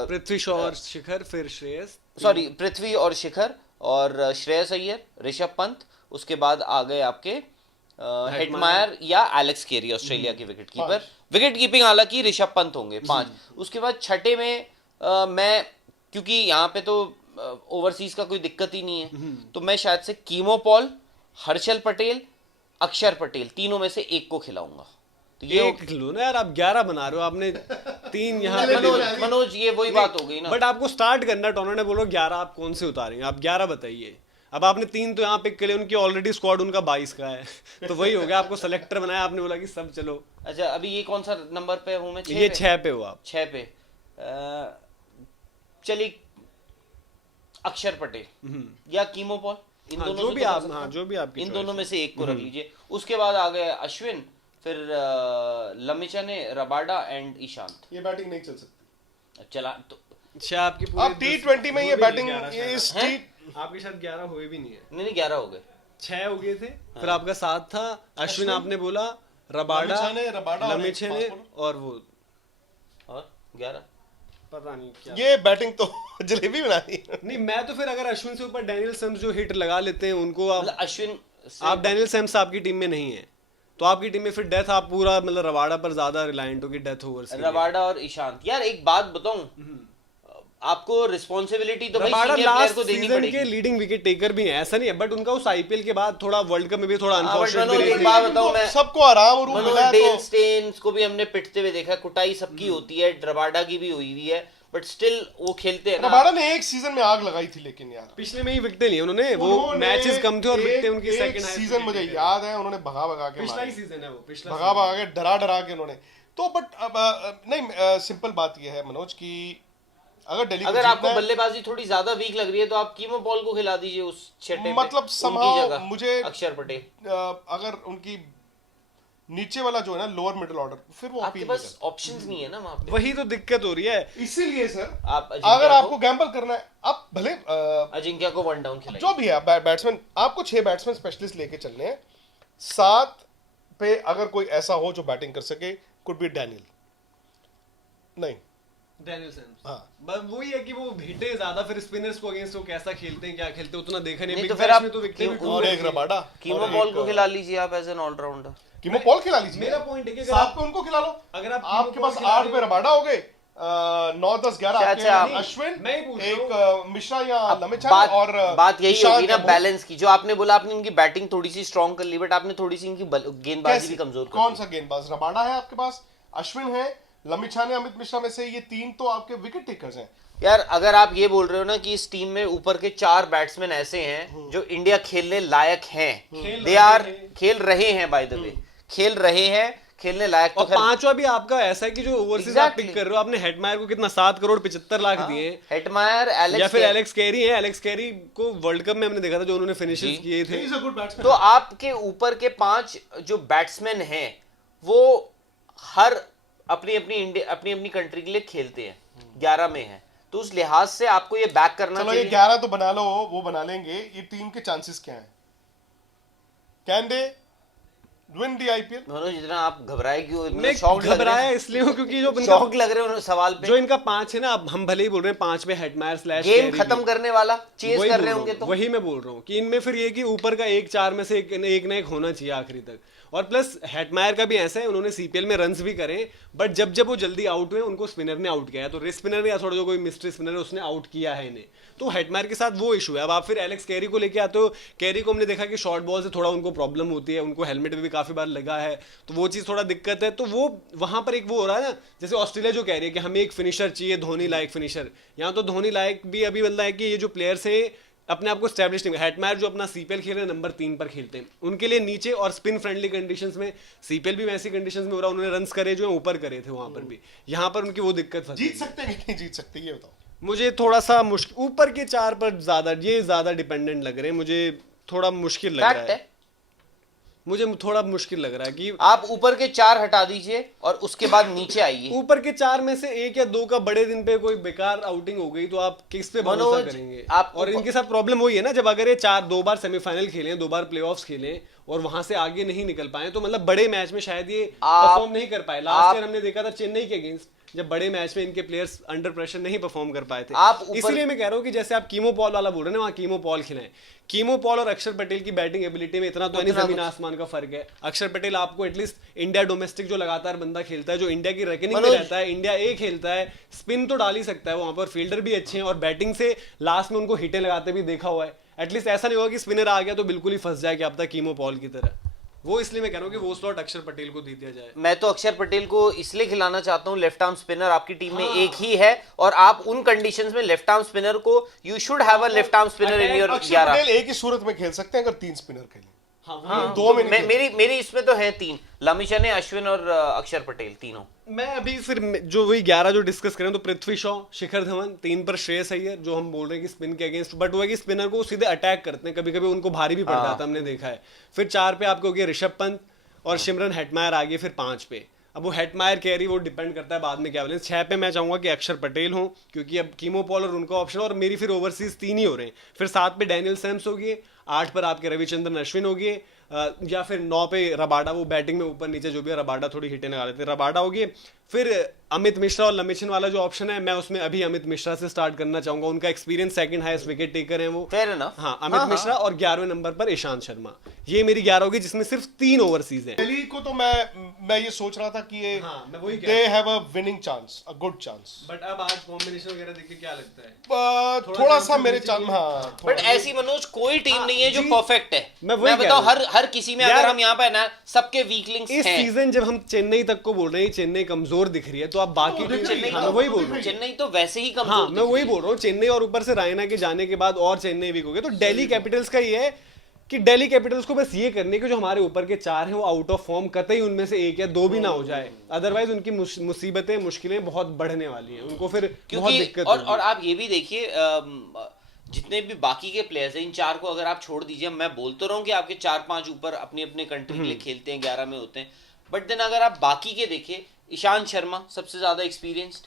पृथ्वी शॉ और शिखर, फिर श्रेयस, सॉरी पृथ्वी और शिखर और श्रेयस अय्यर, ऋषभ पंत, उसके बाद आ गए आपके हेडमायर या एलेक्स केरी ऑस्ट्रेलिया के विकेट कीपर। विकेट कीपिंग हालांकि ऋषभ पंत होंगे 5। उसके बाद छठे में मैं, क्योंकि यहाँ पे तो ओवरसीज का कोई दिक्कत ही नहीं है, तो मैं शायद से कीमो पॉल, हर्षल पटेल, अक्षर पटेल तीनों में से एक को खिलाऊंगा। तो ये एक लो ना यार, आप 11 बना रहे हो, आपने 3 यहाँ पे। मनोज ये वही बात हो गई ना। बट आपको स्टार्ट करना, टूर्नामेंट बोलो 11 आप कौन से उतारेंगे, आप 11 बताइए। अब आपने 3 तो यहाँ पिक कर लिए, उनकी ऑलरेडी स्क्वाड उनका 22 का है तो वही हो गया, आपको सेलेक्टर बनाया, आपने बोला कि सब चलो। अच्छा अभी ये कौन सा नंबर पे हूँ मैं? ये 6 पे हो आप। 6 पे चलिए अक्षर पटेल या कीमो पॉल, इन दोनों जो से भी तो कर आप, सकते हाँ हैं। जो भी आपकी इन choice दोनों है। में से एक को रख लीजिए। उसके बाद आ गए अश्विन, फिर लमिचने, रबाडा एंड ईशांत। ये बैटिंग नहीं चल सकती। चला तो अच्छा आपकी पूरी आप T20 में ये बैटिंग इस आपके साथ 11 हुए भी नहीं है, नहीं 11 हो गए। 6 हो गए थे। फिर आपका 7 था, अश्विन आपने बोला, रबाडा, रबाडा और एक लमिचने fast bowler। और वो और 11 पता नहीं क्या। ये बैटिंग तो जलेबी बना दी। नहीं मैं तो फिर अगर अश्विन से ऊपर डैनियल सैम्स जो हिट लगा लेते हैं उनको आप, मतलब अश्विन आप डैनियल सैम्स आपकी टीम में नहीं है तो आपकी टीम में फिर डेथ आप पूरा मतलब रबाडा पर ज्यादा रिलायंट हो कि डेथ ओवर्स। रबाडा और ईशांत। यार एक बात बताऊं, आपको रिस्पॉन्सिबिलिटी तो भाई रबाडा सीनियर प्लेयर लास्ट को देनी सीजन पड़ेगी। के लीडिंग विकेट टेकर भी हैं, ऐसा नहीं है, बट उनका उस आईपीएल के बाद थोड़ा वर्ल्ड कप में भी थोड़ा अनफॉर्चुनेट मनोज, भी एक रही। बात बताऊं मैं, सबको आराम और मिला है डेल तो स्टेन्स को भी हमने पिटते हुए देखा, कुटाई सबकी होती है, रबाडा की भी हुई है, बट स्टिल वो खेलते हैं ना। रबाडा ने एक सीजन में आग लगाई थी, लेकिन यार पिछले में ही विकेटें ली उन्होंने, वो मैचेस कम थे और विकेटें उनकी सेकंड सीजन मुझे याद है, उन्होंने भगा भगा के पिछला ही मारी। सीजन है वो, पिछला भगा भगा के डरा डरा के उन्होंने तो। बट अब नहीं, सिंपल बात यह है मनोज की अगर आपको बल्लेबाजी थोड़ी ज्यादा वीक लग रही है तो आप कीमो बॉल को खिला दीजिए उस छठे मतलब पे, somehow उनकी जगह मुझे अक्षर पटेल। अगर उनकी नीचे वाला जो है ना लोअर मिडिल ऑर्डर, फिर वो आपके अपील पास ऑप्शंस नहीं है ना वहां पे। वही तो दिक्कत हो रही है। इसीलिए सर आप अगर आपको गैम्बल करना है, आप भले अजिंक्य को 1 डाउन खिलाइए। जो भी है बैट्समैन, आपको 6 बैट्समैन स्पेशलिस्ट लेके चलने हैं। 7 पे अगर कोई ऐसा हो जो बैटिंग कर सके, कुड बी डैनियल, नहीं डैनियल सैम्स। हाँ। बस वही है कि वो हिटे ज्यादा, फिर स्पिनर्स को अगेंस्ट वो कैसा खेलते हैं, क्या खेलते हैं उतना देखा नहीं। नहीं बिग तो फिर बैश आप में तो विकेट भी और एक रबाडा, कीमो और बॉल एक, को खिला लीजिए आप as an allrounder. Keemo Paul खिला लीजिए। मेरा point है कि अगर 7 आप- पे उनको खिला लो। अगर आप आपके कीमो पास बॉल खिला 8 रहे पे हो- रबाडा हो गए, 9 10 11 शायद आपके से आप- अश्विन, मैं ही पूछ रहा एक मिश्रा या लमिचन बात और बात यही ईशान होगी ना या बैलेंस की। जो आपने बोला आपने इनकी बैटिंग थोड़ी सी स्ट्रांग कर ली, बट आपने थोड़ी सी इनकी गेंदबाजी कैसे? भी कमजोर कर कौन दी। सा गेंदबाज? रबाडा है आपके पास, अश्विन है, लमिछाने, अमित मिश्रा में से ये 3 तो आपके विकेट टेकर्स हैं। यार अगर आप ये बोल रहे हो ना कि इस टीम में ऊपर के 4 बैट्समैन ऐसे हैं जो इंडिया खेलने लायक हैं, दे आर खेल रहे हैं, बाय द वे खेल रहे हैं, खेलने लायक तो और पांचवा भी आपका ऐसा है कि जो ओवरसीज आप पिक कर रहे हो, आपने हेडमायर को कितना 7 करोड़ 75 लाख दिए, हेटमायर, या फिर एलेक्स कैरी है। एलेक्स कैरी को वर्ल्ड कप में हमने देखा था जो उन्होंने फिनिशेस किए थे। He is a good batsman. तो आपके ऊपर के 5 जो बैट्समैन हैं वो हर अपनी अपनी कंट्री के लिए खेलते हैं, 11 में है, तो उस लिहाज से आपको ये बैक करना चलो ये चाहिए। 11 तो बना लो, वो बना लेंगे। ये टीम के चांसेस क्या हैं? Can they win the IPL? Manoj जितना आप घबराए क्यों, मैं शॉक घबराया इसलिए हूं क्योंकि जो इनका- शॉक लग रहे हैं सवाल पे। जो इनका 5 है ना, अब हम भले ही बोल रहे हैं 5 में हेडमायर स्लैश गेम खत्म करने वाला चेस कर रहे होंगे तो वही मैं बोल रहा हूँ कि इनमें फिर ये कि ऊपर का 1-4 में से एक ना एक होना चाहिए आखिरी तक। और प्लस हेटमायर का भी ऐसा है, उन्होंने सीपीएल में रन्स भी करे, बट जब वो जल्दी आउट हुए उनको स्पिनर ने आउट किया है, तो रिस्ट स्पिनर या थोड़ा जो कोई मिस्ट्री स्पिनर है उसने आउट किया है इन्हें, तो हेटमायर के साथ वो इशू है। अब आप फिर एलेक्स कैरी को लेके आते हो, कैरी को हमने देखा कि शॉर्ट बॉल से थोड़ा उनको प्रॉब्लम होती है, उनको हेलमेट में भी काफी बार लगा है, तो वो चीज थोड़ा दिक्कत है। तो वो वहां पर एक वो हो रहा है ना, जैसे ऑस्ट्रेलिया जो कह रही है कि हमें एक फिनिशर चाहिए, धोनी लायक फिनिशर, यहाँ तो धोनी लायक भी अभी बंदा है कि ये जो प्लेयर्स है अपने आप को स्टैब्लिश नहीं। हेटमायर जो अपना सीपीएल खेल रहे हैं नंबर 3 पर खेलते हैं, उनके लिए नीचे और स्पिन फ्रेंडली कंडीशंस में, सीपीएल भी वैसी कंडीशंस में हो रहा है, उन्होंने रन्स करे जो है ऊपर करे थे वहां पर भी, यहाँ पर उनकी वो दिक्कत फंसी। जीत सकते हैं कि नहीं जीत सकते ये बताओ। मुझे थोड़ा सा मुश्किल, ऊपर के 4 पर ज्यादा डिपेंडेंट लग रहे हैं, मुझे थोड़ा मुश्किल लग रहा है। मुझे थोड़ा मुश्किल लग रहा है कि आप ऊपर के 4 हटा दीजिए और उसके बाद नीचे आइए। ऊपर के 4 में से 1 या 2 का बड़े दिन पे कोई बेकार आउटिंग हो गई तो आप किस पे भरोसा करेंगे? और इनके साथ प्रॉब्लम वही है ना, जब अगर ये 2 बार सेमीफाइनल खेले, 2 बार प्लेऑफ्स खेले और वहां से आगे नहीं निकल पाए, तो मतलब बड़े मैच में शायद ये परफॉर्म नहीं कर पाए। लास्ट ईयर हमने देखा था चेन्नई के अगेंस्ट, जब बड़े मैच में इनके प्लेयर्स अंडर प्रेशर नहीं परफॉर्म कर पाए थे। इसलिए मैं कह रहा हूं कि जैसे आप कीमो पॉल वाला बोल रहे हैं ना, वहां कीमो पॉल खिलाएं। कीमो पॉल और अक्षर पटेल की बैटिंग एबिलिटी में इतना तो नहीं जमीन आसमान का फर्क है। अक्षर पटेल आपको एटलीस्ट इंडिया डोमेस्टिक जो लगातार बंदा खेलता है, जो इंडिया की रेकनिंग में रहता है, इंडिया ए खेलता है, स्पिन तो डाल ही सकता है, वहां पर फील्डर भी अच्छे हैं और बैटिंग से लास्ट में उनको हिटें लगाते भी देखा हुआ है। एटलीस्ट ऐसा नहीं होगा कि स्पिनर आ गया तो बिल्कुल ही फंस जाए कि अब तक कीमो पॉल की तरह। वो इसलिए मैं कह रहा हूं कि वो स्लॉट अक्षर पटेल को दे दिया जाए। मैं तो अक्षर पटेल को इसलिए खिलाना चाहता हूं, लेफ्ट आर्म स्पिनर आपकी टीम में एक ही है और आप उन कंडीशंस में लेफ्ट आर्म स्पिनर को, you should have a left arm spinner in your 11। अक्षर पटेल एक ही सूरत में खेल सकते हैं अगर 3 स्पिनर खेलें। हाँ, 2 में नहीं। मेरी इसमें तो है 3, लमिचने, अश्विन और अक्षर पटेल, तीनों। मैं अभी फिर जो वही 11 जो डिस्कस करें तो पृथ्वी शॉ, शिखर धवन, 3 पर श्रेयस अय्यर, जो हम बोल रहे हैं कि स्पिन के अगेंस्ट, बट वो है कि स्पिनर को सीधे अटैक करते हैं, कभी कभी उनको भारी भी पड़ जाता है, हमने देखा है। फिर 4 पे आपको हो गया ऋषभ पंत और सिमरन हेटमायर आ गए फिर 5 पे। अब वो हेटमायर कैरी वो डिपेंड करता है बाद में क्या बोले। 6 पे मैं चाहूंगा कि अक्षर पटेल हो, क्योंकि अब कीमो पॉल और उनका ऑप्शन, और मेरी फिर ओवरसीज 3 ही हो रहे हैं। फिर 7 पे डैनियल सैम्स हो गए, 8 पर आपके रविचंद्रन अश्विन हो गए, या फिर 9 पे रबाडा, वो बैटिंग में ऊपर नीचे जो भी है, रबाडा थोड़ी हिटें लगा लेते हैं, रबाडा हो गए। फिर अमित मिश्रा और लमिचन वाला जो ऑप्शन है, मैं उसमें अभी अमित मिश्रा से स्टार्ट करना चाहूंगा। उनका experience, second highest wicket taker है वो, फेयर इनफ। हाँ, अमित मिश्रा और 11वें नंबर पर ईशांत शर्मा। ये मेरी 11 होगी जिसमें सिर्फ 3 ओवरसीज हैं। दिल्ली को तो मैं ये सोच रहा था कि ये मैं वही they have a winning chance, a good chance. But अब आज कॉम्बिनेशन वगैरह देख के क्या लगता है? थोड़ा सा मेरे चांस, हाँ। बट ऐसी मनोज कोई टीम नहीं है जो परफेक्ट है। मैं वही बताऊं, हर किसी में अगर हम यहाँ पे ना, सबके वीक लिंक्स हैं। इस सीजन जब हम चेन्नई तक को बोल रहे हैं चेन्नई कमजोर दिख रही है, तो आप बाकी मैं वही बोल रहा हूँ, चेन्नई तो वैसे ही कमजोर। हाँ, मैं वही बोल रहा हूँ, चेन्नई और ऊपर से रायना के जाने के बाद और चेन्नई वीक हो गए। तो दिल्ली कैपिटल्स का ये है कि दिल्ली कैपिटल्स को बस ये करने के जो हमारे ऊपर के 4 हैं वो आउट ऑफ फॉर्म, कतई उनमें से 1 या 2 भी ना हो जाए, अदरवाइज उनकी मुसीबतें, मुश्किलें बहुत बढ़ने वाली हैं, उनको फिर बहुत दिक्कत होगी। और आप ये भी देखिए, जितने भी बाकी के प्लेयर्स हैं, इन 4 को अगर आप छोड़ दीजिए, मैं बोलता रहूं कि आपके 4-5 ऊपर अपनी अपने कंट्री के लिए खेलते हैं, 11 में होते हैं, बट देन अगर आप बाकी के देखें, ईशांत शर्मा सबसे ज्यादा एक्सपीरियंस्ड,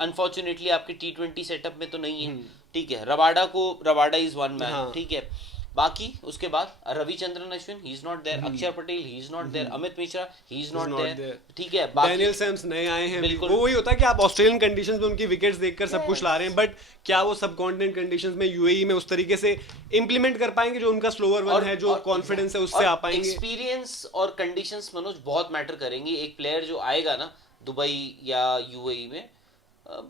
अनफॉर्चुनेटली आपके T20 सेटअप में तो नहीं है, ठीक है। रबाडा इज वन मैन, ठीक है। बाकी उसके बाद Ravichandran Ashwin, he is not there, Axar Patel, he is not there, Amit Mishra, he is not there, ठीक है। डैनियल सैम्स नए आए हैं, वो वही होता है कि आप ऑस्ट्रेलियन कंडीशंस में उनकी विकेट्स देखकर सब कुछ ला रहे हैं, बट क्या वो सब कॉन्टिनेंट कंडीशंस में, यूएई में उस तरीके से इंप्लीमेंट कर पाएंगे जो उनका स्लोअर वन है, जो कॉन्फिडेंस है, उससे आ पाएंगे? एक्सपीरियंस और कंडीशंस मनोज बहुत मैटर करेंगे। एक प्लेयर जो आएगा ना दुबई या यूएई में,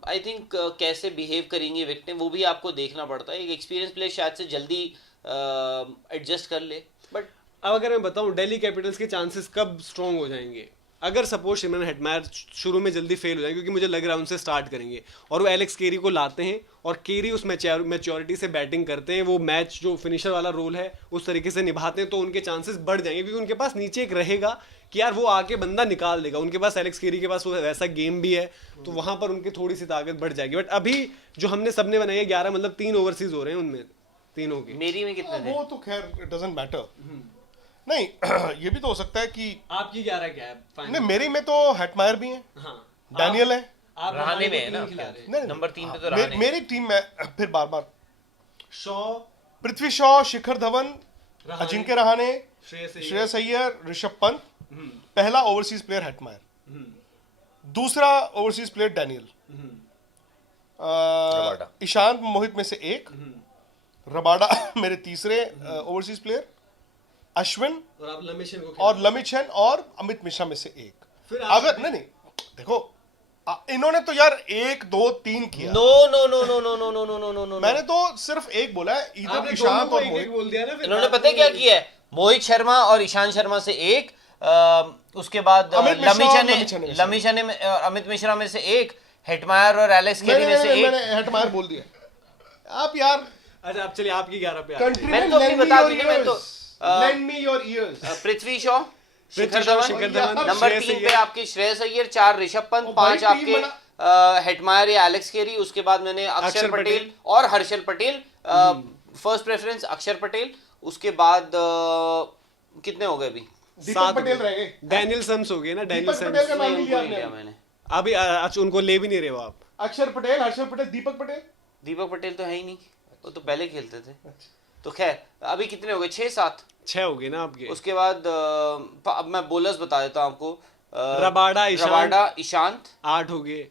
आई थिंक कैसे बिहेव करेंगे विकेट, वो भी आपको देखना पड़ता है। एक एक्सपीरियंस प्लेयर शायद से जल्दी एडजस्ट कर ले। बट अब अगर मैं बताऊं दिल्ली कैपिटल्स के चांसेस कब स्ट्रॉन्ग हो जाएंगे, अगर सपोज सिमरन हेटमायर शुरू में जल्दी फेल हो जाए, क्योंकि मुझे लग रहा है उनसे स्टार्ट करेंगे, और वो एलेक्स केरी को लाते हैं और केरी उस मैच्योरिटी से बैटिंग करते हैं, वो मैच जो फिनिशर वाला रोल है उस तरीके से निभाते हैं, तो उनके चांसेस बढ़ जाएंगे, क्योंकि उनके पास नीचे एक रहेगा कि यार वो आके बंदा निकाल देगा। उनके पास एलेक्स केरी के पास वो वैसा गेम भी है, तो वहां पर उनकी थोड़ी सी ताकत बढ़ जाएगी। बट अभी जो हमने सबने बनाई है 11, मतलब 3 ओवरसीज हो रहे हैं उनमें, तीनों के। मेरी में कितने थे? वो तो खैर इट डजंट मैटर। नहीं, ये भी तो हो सकता है कि आपकी 11 क्या है? नहीं, मेरी में तो हेटमायर भी है, डैनियल है, आप रहाने में है ना, नहीं, नंबर 3 पे तो रहाने। मेरी टीम में फिर बार शॉ, पृथ्वी शॉ, शिखर धवन, अजिंक्य रहाणे, श्रेयस अय्यर, ऋषभ पंत। पहला ओवरसीज प्लेयर हेटमायर, दूसरा ओवरसीज प्लेयर डैनियल, ईशांत मोहित में से 1, रबाडा मेरे तीसरे ओवरसीज प्लेयर, अश्विन और आप लमिचन को और लमिचन और अमित मिश्रा में से 1। फिर अगर नहीं देखो, इन्होंने तो यार 1 2 3 किया। नो, मैंने तो सिर्फ 1 बोला है, इधर ईशांत और मोहित बोल दिया ना। इन्होंने पता है क्या किया है? मोहित शर्मा और ईशांत शर्मा से 1, उसके बाद लमिचन ने अमित मिश्रा में से 1, हेटमायर और एलेक्स केरी में से 1। मैंने हेटमायर बोल दिया। आप यार अच्छा अब चलिए आपकी 11 पे मैं तो अपनी बता दी ना, मैं तो lend me your ears. Prithvi Shaw, Shikhar Shikhar Dhawan, Dhawan, number Shreyas 3 पे अय्यर। आपके श्रेयस अय्यर, 4 ऋषभ पंत, ओ भाई, 5 टीम आपके हेटमायर या एलेक्स केरी, उसके बाद मैंने अक्षर अक्षर पटेल पटेल। और हर्षल पटेल, फर्स्ट प्रेफरेंस अक्षर पटेल, उसके बाद कितने हो गए अभी? दीपक पटेल रह गए. डैनियल सम्स हो गए ना, डैनियल दीपक पटेल का सम्स नाम नहीं लिया नहीं लिया आपने. मैंने। अभी अच्छा उनको ले भी नहीं रहे हो आप। अक्षर पटेल, हर्षल पटेल, दीपक पटेल. दीपक पटेल तो है ही नहीं, वो तो पहले खेलते थे। तो खैर अभी कितने हो गए, 6-7। 6 हो गए ना आपके। उसके बाद अब मैं बोलर्स बता देता हूँ आपको। रबाडा, ईशांत 8 हो गए,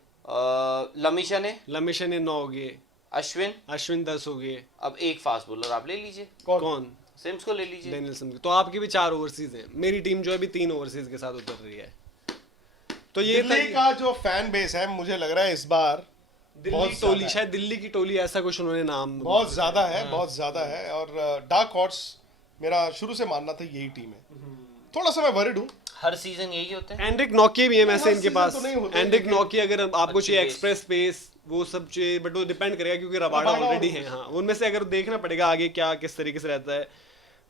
लमिशने, लमिशन ने 9 हो गए, अश्विन, अश्विन 10 हो गए। अब एक फास्ट बॉलर आप ले लीजिए, कौन? सिम्स को ले लीजिए। Daniel sums. तो आपकी भी 4 ओवरसीज हैं। मेरी टीम जो है अभी 3 ओवरसीज के साथ उतर रही है। तो ये दिल्ली का जो फैन बेस है मुझे लग रहा है इस बार दिल्ली बहुत टोली, ज्यादा शायद दिल्ली की टोली ऐसा कुछ उन्होंने नाम बहुत ज्यादा है, बहुत ज्यादा है. और डार्क हॉर्स मेरा शुरू से मानना था यही टीम है. थोड़ा सा मैं वरिड हूँ. हर सीजन यही होते हैं। एंड्रिक नॉकिया भी है वैसे हर इनके season पास। तो नहीं होते, एंड्रिक लेकिन- नॉकिया अगर आपको अच्छी चाहिए pace। एक्सप्रेस पेस वो सब चाहिए, बट वो डिपेंड करेगा क्योंकि रबाडा रबाडा ऑलरेडी और- है। हाँ उनमें से अगर देखना पड़ेगा आगे क्या किस तरीके से रहता है।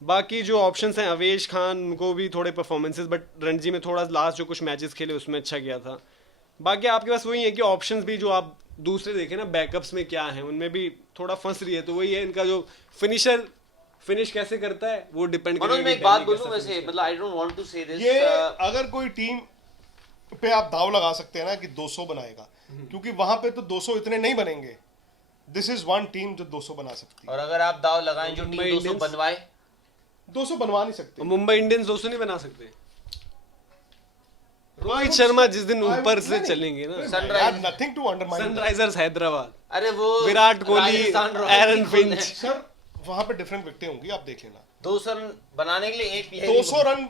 बाकी जो ऑप्शंस हैं, अवेश खान उनको भी थोड़े परफॉर्मेंसेस, बट रणजी में थोड़ा लास्ट जो कुछ मैचेस खेले उसमें अच्छा गया था। बाकी आपके पास वही है कि ऑप्शंस भी जो आप दूसरे देखें ना बैकअप्स में क्या है, उनमें भी थोड़ा फंस रही है। तो वही है इनका जो फिनिश कैसे करता है वो डिपेंड मनोज करेगा मैं कि एक बात पहले बोलूं कैसा वैसे, finish मतलब आई डोंट वांट टू से दिस, ये अगर कोई टीम पे आप दाव लगा सकते हैं ना कि 200 बनाएगा, क्योंकि वहां पे तो 200 इतने नहीं बनेंगे. दिस इज वन टीम जो 200 बना सकती है. और अगर आप दाव लगाएं जो टीम मुंबई 200 इंडियंस- बनवाए, 200 बनवा नहीं सकते. और मुंबई इंडियंस 200 नहीं बना सकते। रोहित शर्मा जिस दिन ऊपर से चलेंगे ना, Sunrise- nothing to undermine. Sunrisers Hyderabad, अरे वो विराट कोहली, राजस्थान रॉयल्स एरन की खुद है। फिंच। सर वहां पे डिफरेंट विकेटें होंगी, आप देख लेना. 200 रन बनाने के लिए एक प्लेयर 200 रन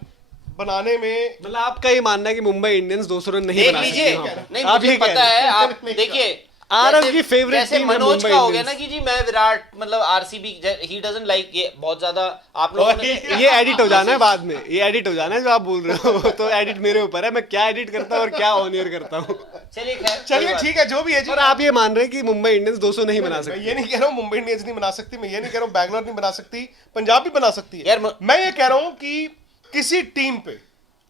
बनाने में मतलब आपका ये मानना है कि मुंबई इंडियंस 200 रन नहीं देख बना लीजिए, सकती वहाँ पे? नहीं आप मुझे ये कह पता रहे हैं। है, आप देखिए आरव जैसे- की favorite जैसे team है मनोज मुंबई का हो गया इंडियंस। ना कि जी मैं विराट मतलब आरसीबी ही डजंट लाइक, ये बहुत ज्यादा आप लोगों ने ये एडिट हो जाना है बाद में, ये एडिट हो जाना है जो आप बोल रहे हो। तो एडिट मेरे ऊपर है, मैं क्या एडिट करता हूँ और क्या ऑन एयर करता हूँ। चलिए खैर चलिए ठीक है, जो भी है जी. और आप ये मान रहे हैं कि मुंबई इंडियंस 200 नहीं बना मैं सकती। ये नहीं कह रहा हूँ मुंबई इंडियंस नहीं बना सकती, मैं ये नहीं कह रहा हूँ बैंगलोर नहीं बना सकती, पंजाब भी बना सकती है. यार, मैं ये कह रहा हूँ कि किसी टीम पे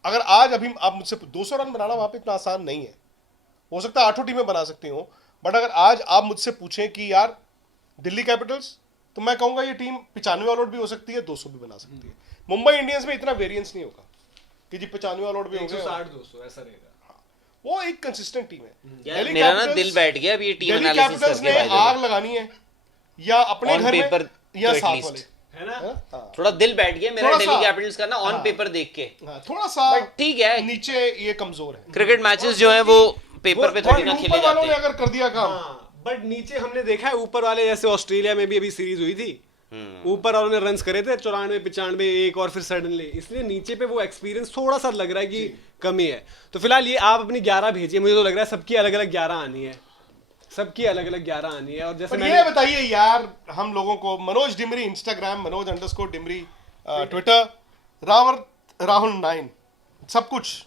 अगर आज अभी आप मुझसे 200 रन बनाना वहां पे इतना आसान नहीं है. हो सकता है 8 टीमें बना सकती हो, बट अगर आज आप मुझसे पूछें कि यार दिल्ली कैपिटल्स, तो मैं कहूंगा ये टीम 95 ऑल आउट भी हो सकती है, 200 भी बना सकती है. मुंबई इंडियंस में इतना वेरिएंस नहीं होगा कि जी 95 ऑल आउट भी होंगे. 160-200 ऐसा रहेगा। वो एक कंसिस्टेंट टीम है. यार Delhi मेरा ना Capitals- दिल बैठ गया अब ये टीम दिल्ली एनालिसिस कैपिटल्स करके ने भाई आग लगानी है या अपने On घर paper में या तो at साथ least. वाले. है ना? हाँ? थोड़ा दिल बैठ गया मेरा थोड़ा दिल्ली सा- कैपिटल्स का ना ऑन हाँ। पेपर देख के। हाँ, थोड़ा सा But ठीक है, नीचे ये कमजोर है. क्रिकेट मैचेस जो है वो पेपर पे थोड़ी ना और खेले ऊपर वालों जाते ने हैं। अगर कर दिया काम, हाँ, बट नीचे हमने देखा है ऊपर वाले, जैसे ऑस्ट्रेलिया में भी अभी सीरीज हुई थी, ऊपर वालों ने रन्स करे थे 94-95 एक, और फिर सडनली, इसलिए नीचे पे वो एक्सपीरियंस थोड़ा सा लग रहा है कि कमी है। तो फिलहाल ये आप अपनी 11 भेजिए, मुझे तो लग रहा है सबकी अलग अलग 11 आनी है, सबकी अलग अलग 11 आनी है। और जैसे पर ये बताइए यार हम लोगों को, मनोज डिमरी इंस्टाग्राम, मनोज_डिमरी ट्विटर, राहुल 9, सब कुछ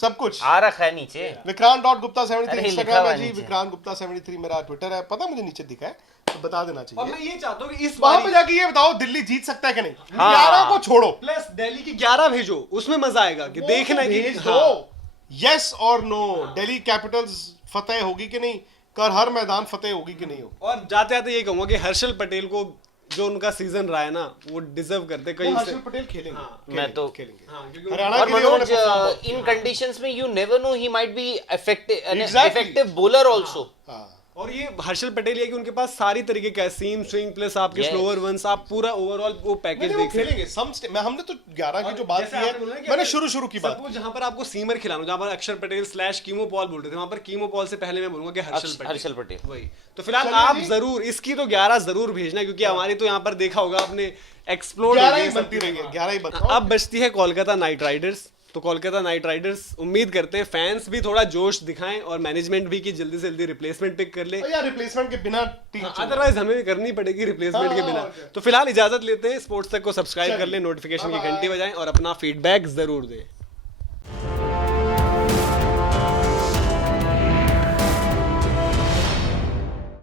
सब कुछ आ रखा है नीचे। विक्रांत.गुप्ता73 अरे, लिखा इंस्टाग्राम हुआ है है जी, नीचे। विक्रांत_गुप्ता73 मेरा ट्विटर है, पता मुझे नीचे दिखा है, तो बता देना और चाहिए. मैं ये चाहता हूँ कि इस वहां बार पे जाके ये बताओ दिल्ली जीत सकता है कि नहीं. हाँ। 11 को छोड़ो, प्लस दिल्ली की 11 भेजो, उसमें मजा आएगा कि देखना है कि भेज हाँ। दो. यस और नो, दिल्ली कैपिटल्स फतेह होगी कि नहीं, कर हर मैदान फतेह होगी कि नहीं होगी. और जाते जाते ये कहूंगा कि हर्षल पटेल को जो उनका सीजन रहा है ना, वो डिजर्व करते कहीं से। हर्षल पटेल खेलेंगे. हाँ, मैं तो खेलेंगे. हाँ, क्योंकि हरियाणा और के लिए उन्होंने मनोज perform बहुत इन कंडीशंस में you never know he might be Exactly. Effective bowler also. किया. हाँ. और ये हर्षल पटेल है कि उनके पास सारी तरीके का सीम स्विंग प्लस आपके Yes. स्लोअर वंस, आप पूरा ओवरऑल वो पैकेज नहीं, वो देख सकते हैं। खेलेंगे. हमने तो 11 की जो बात जैसे की आपने बोला ना है, कि मैंने अगर शुरू की बात. suppose जहां पर आपको सीमर खिलाना, जहां पर अक्षर पटेल / कीमो पॉल बोल रहे थे, वहां पर कीमो पॉल से पहले मैं बोलूंगा कि हर्षल पटेल। वही। तो फिलहाल चलिए आप जी। जरूर इसकी तो 11 जरूर भेजना, क्योंकि हमारी तो यहाँ पर देखा होगा आपने एक्सप्लोर 11 ही बनती रही है, 11 ही बनती. अब बचती है कोलकाता नाइट राइडर्स। तो कोलकाता नाइट राइडर्स उम्मीद करते हैं फैंस भी थोड़ा जोश दिखाएं और मैनेजमेंट भी कि जल्दी से जल्दी रिप्लेसमेंट पिक कर ले, यार रिप्लेसमेंट के बिना टीम अदरवाइज हमें भी करनी पड़ेगी रिप्लेसमेंट हाँ, के बिना। और क्या। तो फिलहाल इजाजत लेते हैं, स्पोर्ट्स तक को सब्सक्राइब कर चलिए। ले, नोटिफिकेशन की Bye-bye. घंटी बजाएं और अपना फीडबैक जरूर दें।